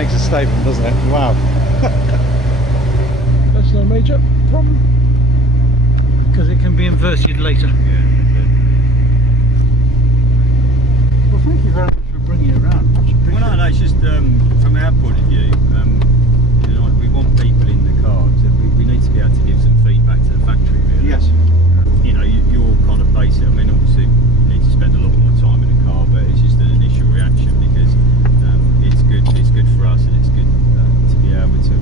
makes a statement, doesn't it? Wow. That's no major problem, because it can be inverted later. Well, thank you very much for bringing it around. Well, no, it's just from our point of view, you know, we want people in the car, so we need to be able to give some feedback to the factory, really. Yes. You know, you're kind of basic. I mean, obviously, you need to spend a lot more time in the car, but it's just an initial reaction because it's good. It's good for us, and it's good to be able to,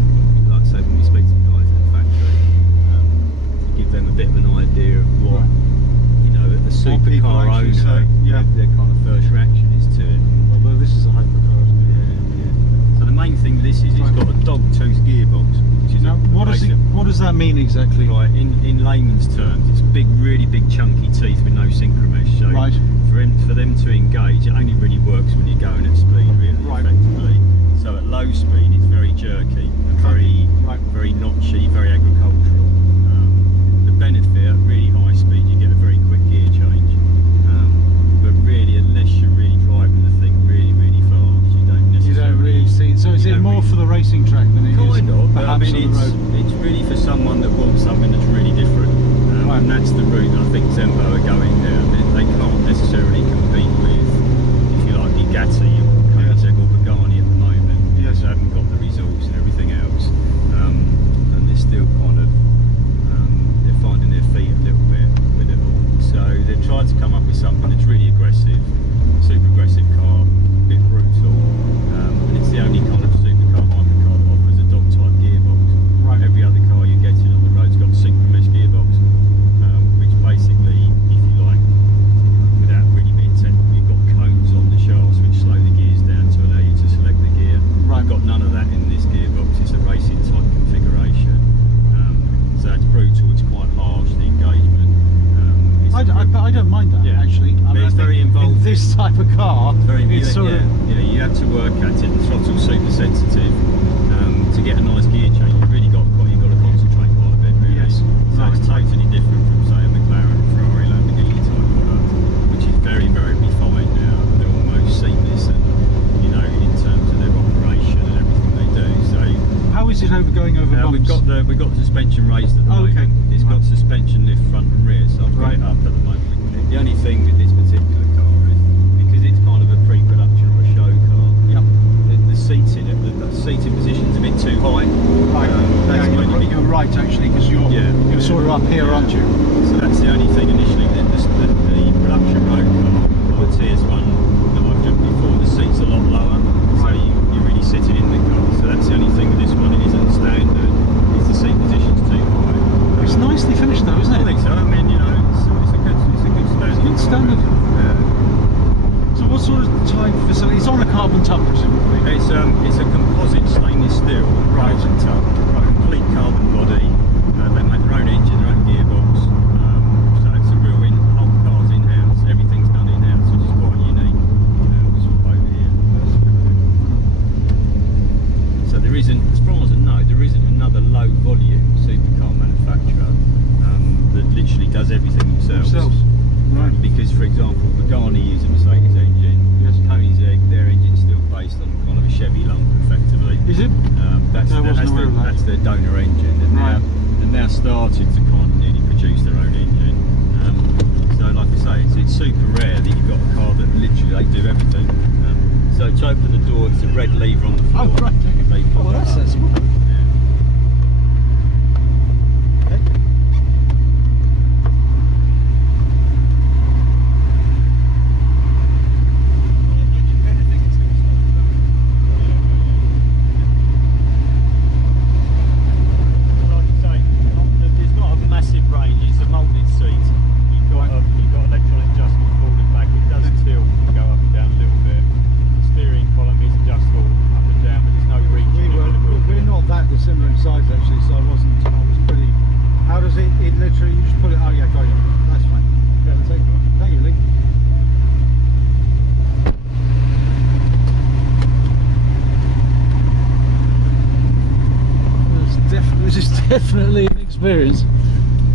like I said, when we speak to the guys at the factory, to give them a bit of an idea of what, you know, the supercar owner, their kind of first reaction is to it. Although this is a hypercar, isn't it? Yeah. So the main thing this is, it's got a dog-tooth gearbox. Which is now, what does that mean exactly? Right, in layman's terms, it's big, really big chunky teeth with no synchromesh. So for them to engage, it only really works when you're going at speed, really, effectively. So at low speed, it's very jerky, and very notchy, very agricultural. The benefit at really high speed, you get a very quick gear change. But really, unless you're really driving the thing really, really fast, you don't necessarily see. So is it more for the racing track than it is? Kind of, but I mean, it's really for someone that wants something that's really different. And that's the route I think Zenvo are going there. They can't necessarily compete with, if you like, Bugatti or Koenigsegg or Pagani at the moment. Yes. They haven't got the resource and everything else. And they're still kind of, they're finding their feet a little bit with it all. So they've tried to come up with something that's really aggressive, super aggressive car, a bit brutal. And it's the only kind of supercar hypercar that offers a dog type gearbox. Right. Every other car you're getting on the road's got a synchromesh gearbox. Basically, if you like, without really being technical, you've got cones on the shafts which slow the gears down to allow you to select the gear. Right. You've got none of that in this gearbox. It's a racing type configuration. So it's brutal, it's quite harsh, the engagement. I don't mind that, actually. I mean, it's very involved. This type of car, it's sort of... Yeah, you have to work at it. The throttle's super sensitive. To get a nice gear change, you've got to concentrate quite a bit, really. Yes. So it's totally different from, say, a McLaren, Ferrari, Lamborghini type product, which is very, very refined now. They're almost seamless, and you know, in terms of their operation and everything they do. So, how is it going over bumps? We've got the suspension raised at the moment. Okay. It's got suspension lift front and rear, so I've got it up at the moment. The only thing with this particular car is because it's kind of a pre-production or a show car. Yep. The seating position's a bit too high. You're right, actually, because you're sort of up here, aren't you? So that's the only thing initially. The production road car, or TS1 that I've driven before, the seat's a lot lower, so you're really sitting in the car. So that's the only thing with this one. It isn't standard. The seat position's too high. It's nicely finished, though, isn't it? I think so. I mean, you know, it's a good standard. It's good standard. So what sort of type facility? It's on a carbon tub, presumably. It's a composite stainless steel carbon tub, complete carbon body. They make their own engine, their own gearbox. So it's a real whole car's in-house. Everything's done in-house, which is quite unique. This one over here. So there isn't, as far as I know, there isn't another low volume supercar manufacturer that literally does everything themselves. Right. Because, for example, Pagani use a Mercedes engine. Yes. Koenigsegg, their engine's still based on kind of a Chevy lump, effectively. Is it? That's their donor engine, and they're now started to kind of nearly produce their own engine. So, like I say, it's super rare that you've got a car that literally they do everything. So to open the door, it's a red lever on the floor. Oh, right. Well, that's sensible. Definitely an experience.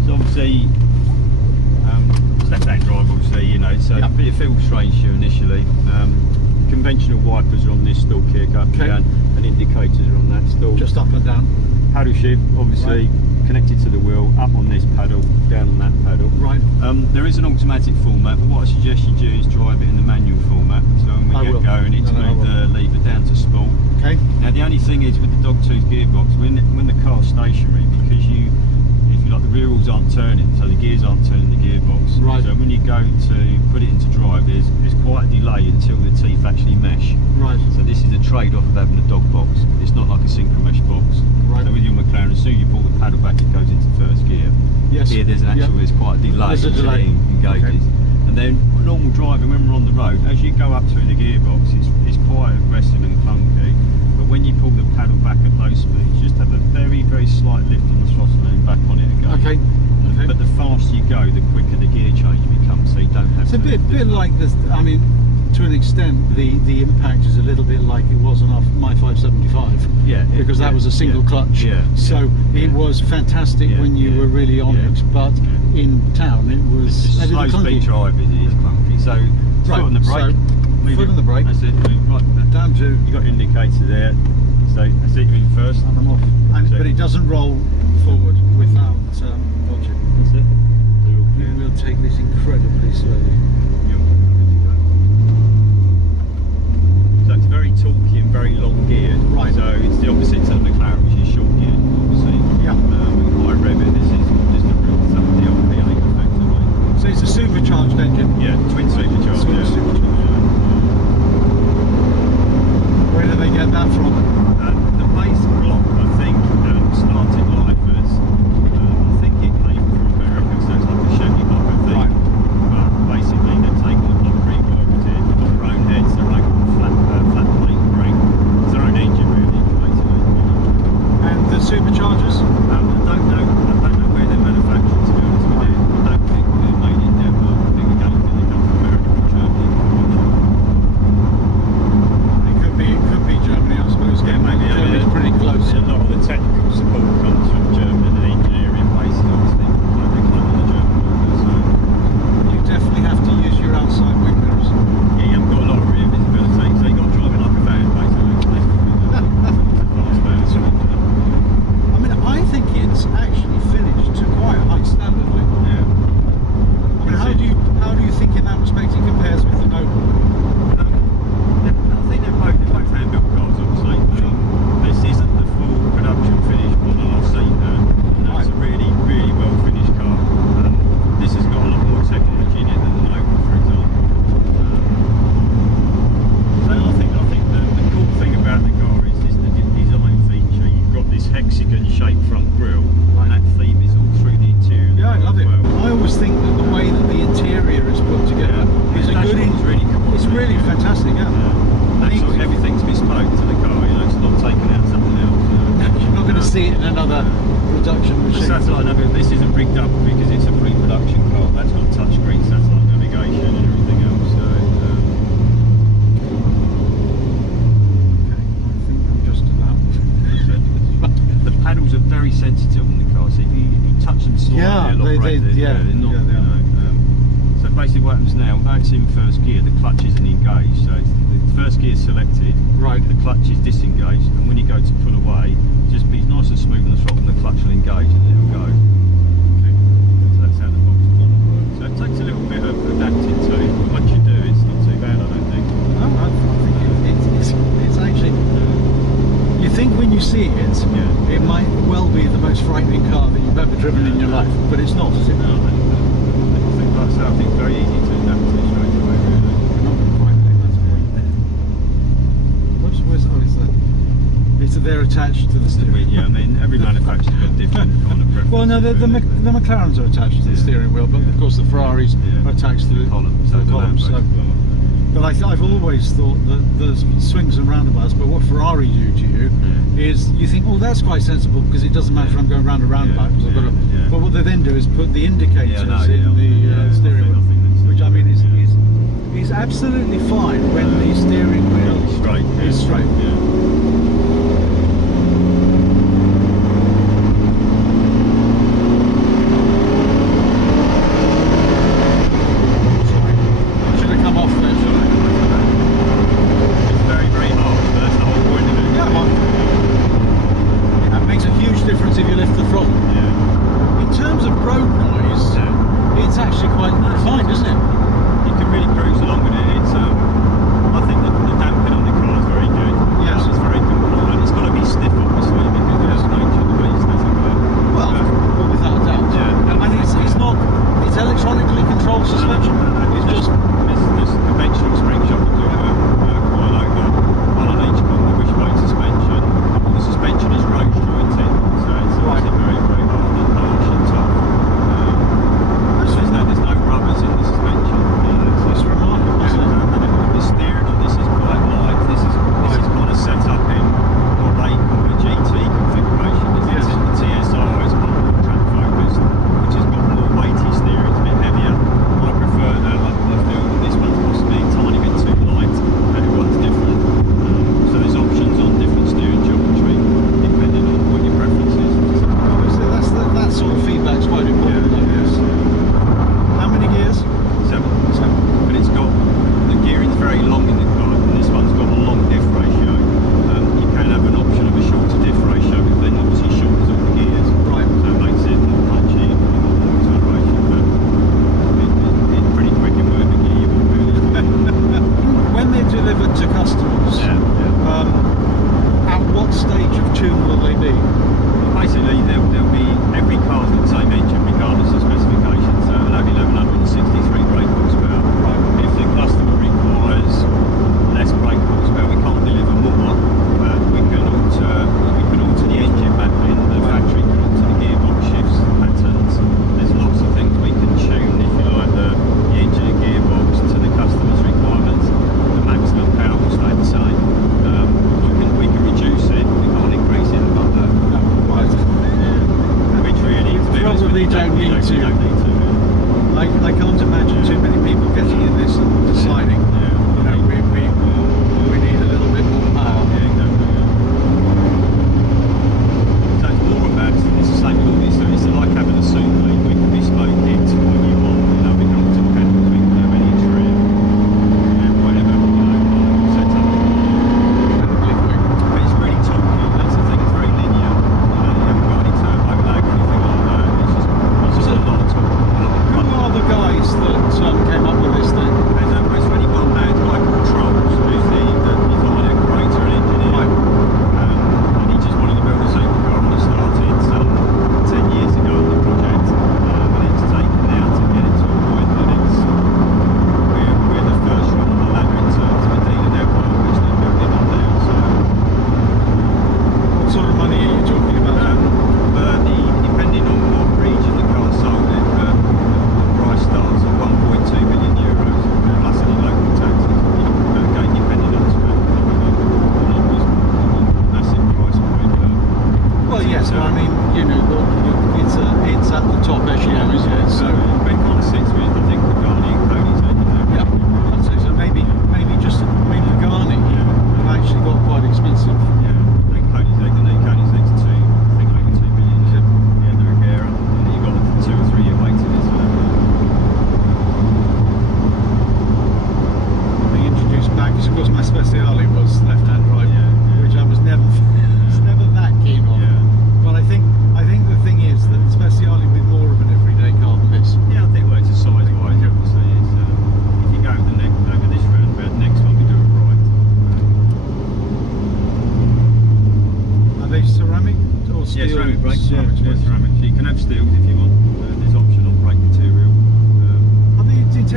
So obviously, left-hand drive, obviously, you know, so it feels strange to you initially. Conventional wipers are on this stalk here, up and down, and and indicators are on that still. Just up and down. Paddle shift, obviously connected to the wheel, up on this paddle, down on that paddle. Right. There is an automatic format, but what I suggest you do is drive it in the manual format. So when we get going, it's move the lever down to sport. Okay. Now the only thing is with the dogtooth gearbox, when the car's stationary, because if you like, the rear wheels aren't turning, so the gears aren't turning the gearbox. Right. So when you go to put it into drive, there's quite a delay until the teeth actually mesh. Right. So this is a trade-off of having a dog box. It's not like a synchro mesh box. Right. So with your McLaren, as soon as you pull the paddle back, it goes into first gear. Yes. Here there's quite a delay. There's a delay. It engages. Okay. And then normal driving, when we're on the road, as you go up through the gearbox, it's quite aggressive and clunky. But when you pull the paddle back at low speeds, just have a very, very slight lift on the throttle and back on it again. Okay. Okay. But the faster you go, the quicker the gear change becomes, so you don't have it's to... It's a bit like this, I mean, to an extent, the impact is a little bit like it was on my 575. Yeah. Because that was a single clutch. Yeah. So it was fantastic when you were really on it, but in town it was a little slow clunky. speed drive is clunky. So foot on the brake. So foot on the brake. That's it. Right down to. You got indicator there. So that's it. You're in first. And I'm off. But it doesn't roll forward without dodging. That's it. We'll take this incredibly slowly. So it's very torquey and very long geared. Right. So it's the opposite to the McLaren, which is short geared, obviously. Yeah. High rev it. This is just a real the old V8 effectively. So it's a supercharged engine. Yeah, twin supercharged. Twin supercharged. Where do they get that from? The base block, I think, started life as I think it came from America, so it's like a Chevy block, I think. Right. But basically, they've taken a block, reworked it, got their own heads, their own flat plate brake, it's their own engine really, basically. And the superchargers? I don't know where they're manufactured, to be honest with you. I don't think they're made in Denmark. I think they come from America or Germany. It could be Germany, I suppose. Yeah, maybe. Germany's pretty close. A lot of the technical support comes from Germany and engineering based, obviously, like they come on the German workers. So. You definitely have to use your outside wing mirrors. Yeah, you haven't got a lot of rear visibility, so you've got to drive it like a van, basically. I mean, I think it's actually finished to quite a high standard. Yeah. I mean, how do you think in that respect it compares with the Noble? I think they're both hand-built cars, obviously. This isn't the full production finished model I've seen. It's a really, really well finished car. This has got a lot more technology in it than the Noble, for example. So I think the cool thing about the car is the design feature. You've got this hexagon-shaped front grille, and that theme is all through the interior. Yeah, I love it. Well. I always think that the way that the interior is put together is a good. It's really fantastic. Yeah. Everything's bespoke to the car. You know, it's not taken out something else. You're not going to see it in another production machine. The satellite navigation. This isn't rigged up because it's a pre-production car. That's got touchscreen satellite navigation and everything else. So, okay, I think I'm just about. the paddles are very sensitive on the car. So if you touch them slightly, they're not. They are. So basically, what happens now? It's in first gear. The clutch isn't engaged. So the first gear is selected. Right. The clutch is disengaged, and when you go to pull away, just be nice and smooth on the throttle, and the clutch will engage, and it'll go. Okay. So that's how the box will work. So it takes a little bit of adapting to, but once you do, it's not too bad, I don't think. No, I think it's actually. You think when you see it, it might well be the most frightening car that you've ever driven in your life, but it's not, is it? No, I think it's very easy to adapt to straight away, really. Not quite. That's great. Where's it's they're attached to the steering. Yeah, I mean every manufacturer's got different kind of preferences. Well, no, the McLarens are attached to the steering wheel, but of course the Ferraris are attached to the columns. But I've always thought that there's swings and roundabouts, but what Ferrari do to you is you think, oh, that's quite sensible because it doesn't matter if I'm going round a roundabout. But what they then do is put the indicators in the steering wheel, which I mean is absolutely fine when the steering wheel is straight.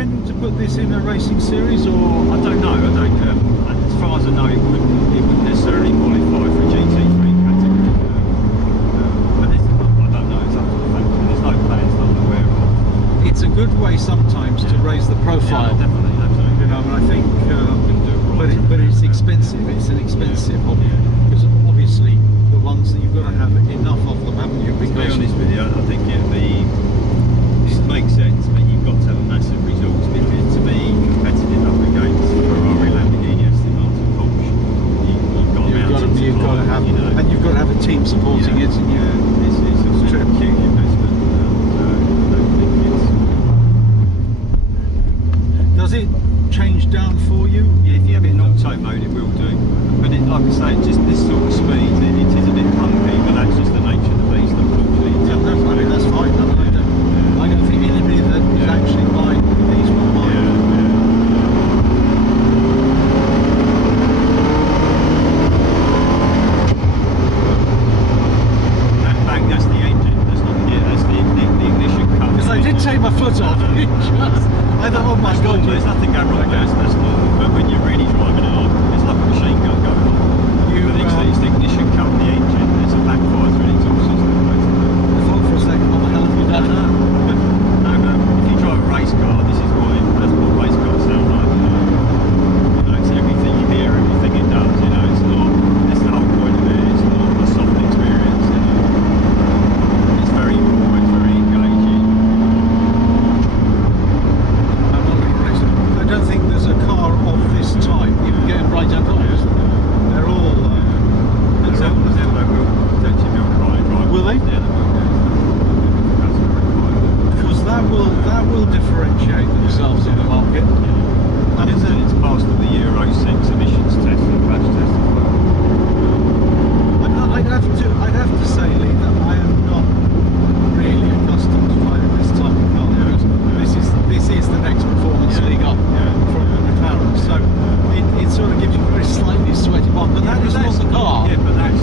intending to put this in a racing series, or I don't know. I don't. As far as I know, it wouldn't necessarily qualify for a GT3 category. But I don't know. It's up to the factory. There's no plans that I'm aware of. it's a good way sometimes to raise the profile. Yeah, definitely, absolutely. You know, and I think, but it's expensive. It's an expensive hobby, because obviously the ones that you've got to have enough of them, haven't you? To be Because honest with you, I think it makes sense, but you've got to have a massive resource because to be competitive up against Ferrari, Lamborghini, Aston Martin, Porsche, you've got to have, you know, and you've got to have a team supporting it. And it's a huge investment. I don't think it's. Does it change down for you? Yeah, if you have it in auto mode, it will do. But like I say, just this sort of speed, it is a bit clunky, but that's just the nature of the beast, unfortunately. That's fine. I don't think anybody that is actually buying these will mind. That's the engine. That's not the gear. That's the ignition cut. Because I did take my foot off. I thought, oh my god, there's nothing going wrong. That's normal. But when you're really driving along, it's like a machine gun going on. It's the ignition cut the engine. It's a backfire through the exhaust system. I thought for a second, what the hell have you done? No, if you drive a race car, that's what race cars sound like. You know, it's everything you hear, everything it does. You know, it's not. That's the whole point of it. It's not a soft experience. You know, it's very raw. It's very engaging. I don't think there's a car of this type you can get right up on. They're all. Zenvo will potentially be on drive. Will they? Yeah, they will. Because that will differentiate themselves in the market. And it's passed all the Euro 6 emissions test and crash test as well. I'd have to say, Lee, that I am not really accustomed to driving this type of car. This is the next performance league up from the McLaren. So it sort of gives you a very slightly sweaty bottom, but that is not the car. Yeah, but that's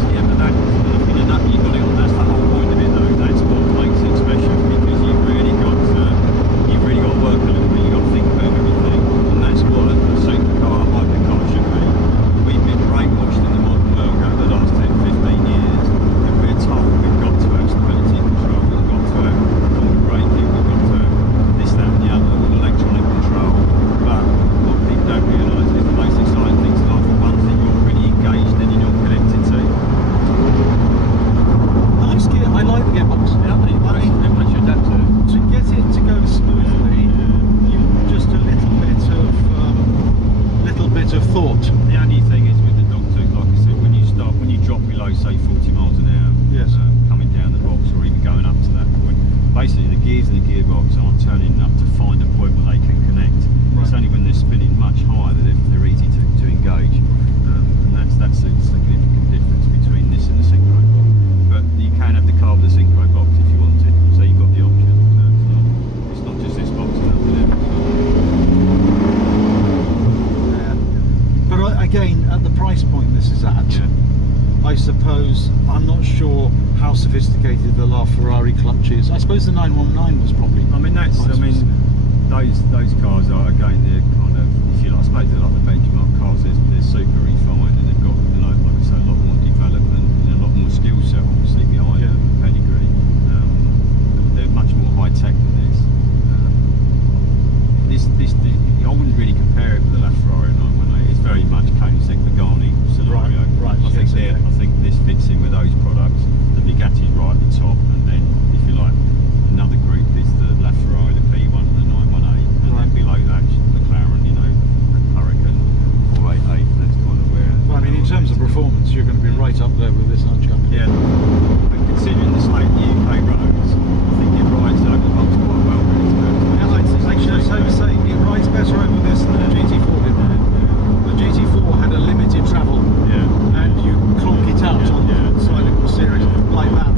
you've got it on. That's the whole point of it, though. That's what makes it special because you've really got to work a little bit. You've got to think about everything, and that's what a supercar, a hypercar should be. We've been brainwashed in the modern world over the last 10, 15 years, and we're told we've got to have stability control, we've got to have common braking, we've got to have this, that, and the other, all electronic control. But what people don't realise is the most exciting things in life are ones that you're really engaged in and you're connected to. Nice gear. I like the gearbox. Yeah, I mean, everyone should adapt to it. To get it to go smoothly, you just a little bit of thought. The only thing is with the dogtooth, like I said, when you drop below say 40 miles an hour, yes, coming down the box or even going up to that point, basically the gears in the gearbox aren't turning enough to find a point where they can connect. Right. It's only when they're spinning much higher that they're easy to engage, and that's a significant difference between this and the synchro box. But you can have the car with the synchro box if you want it, so you've got the option. It's not just this box and nothing else. But again, at the price point this is at, I suppose, I'm not sure how sophisticated the LaFerrari clutch is. I suppose the 919 was probably. Those cars are, again, they're kind of, if you like, I suppose they're like the benchmark cars. They're super refined and they've got, you know, like I say, a lot more development and a lot more skill set, obviously, behind them, pedigree. They're much more high tech than this. I wouldn't really compare it with the LaFerrari 918. It's very much Koenigsegg Pagani scenario. Right. I think this fits in with those products. The Bugatti's right at the top, and then, if you like, another group is the LaFerrari, the P1 and the 918, and then below that, McLaren, you know, Hurricane 488. That's kind of where. Well, I mean, in terms of performance, you're going to be right up there with this, aren't you? Yeah. But considering the state of the UK roads, I think it rides over the box quite well, really. Say it rides better over this than the GT4 did. The GT4 had a limited travel, and you clonk it out on slightly more serious like that.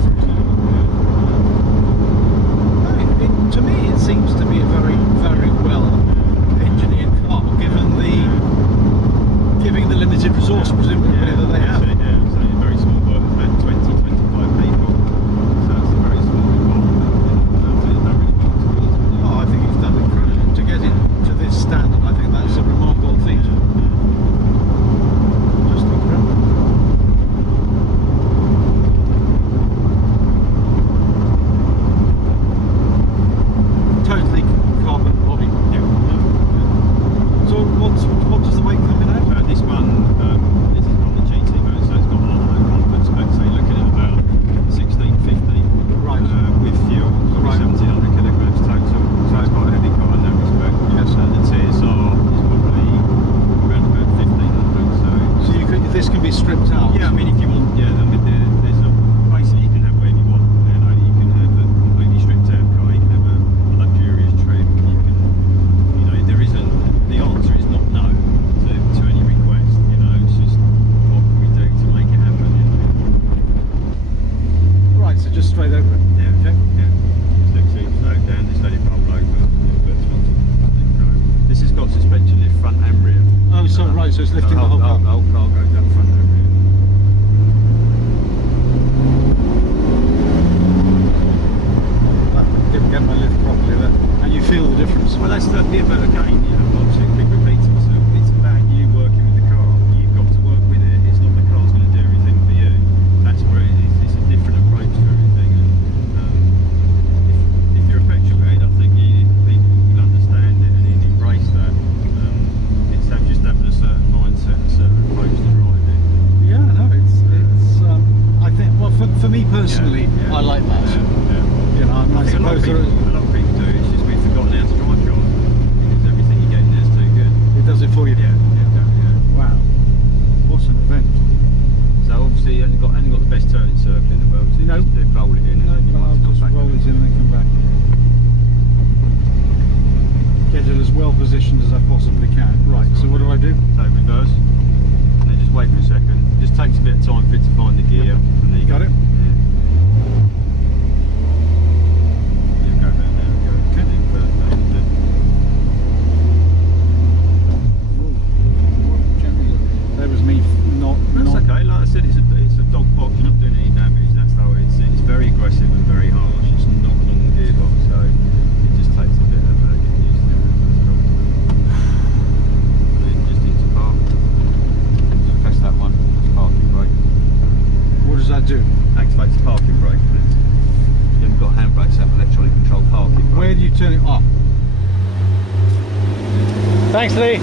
so it's lifting the whole car. The whole car goes up front over here. That didn't get my lift properly there. And you feel the difference. Well, that's the bit, but again, you know, obviously keep repeating myself. It's about you working with the car. You've got to work with it. It's not the car's going to do everything for you. That's where it is. It's a different approach to everything. And if you're a petrol head, I think people will understand it and embrace that. It's just having a certain mindset, a certain approach to driving. Yeah, no, it's I think, well, for me personally, I like that. You know, I think suppose a lot of people do. It's just we've forgotten how to drive cars because everything you get in there is too good. it does it for you. Yeah. Wow, what an event. So obviously, you only got the best turning circle in the world. So you No. just roll it in, and then you But want I'll to just come back. roll it in and then come back. Get it as well positioned as I possibly can. Right, so what do I do? So reverse, and then just wait for a second. It just takes a bit of time for it to find the gear, and then you Got it? You go down there and go. Okay. And then first down, and then- There was me not. That's okay. Like I said, it's a dog box. You're not doing any damage. That's how it's. It's very aggressive and very harsh. It's not a long gearbox, so it just takes a bit of getting used to it. And then just into park. Just press that one. Parking brake. What does that do? Activates the parking brake. You haven't got handbrakes, have electronically controlled parking brake. Where do you turn it off? Thanks, Lee.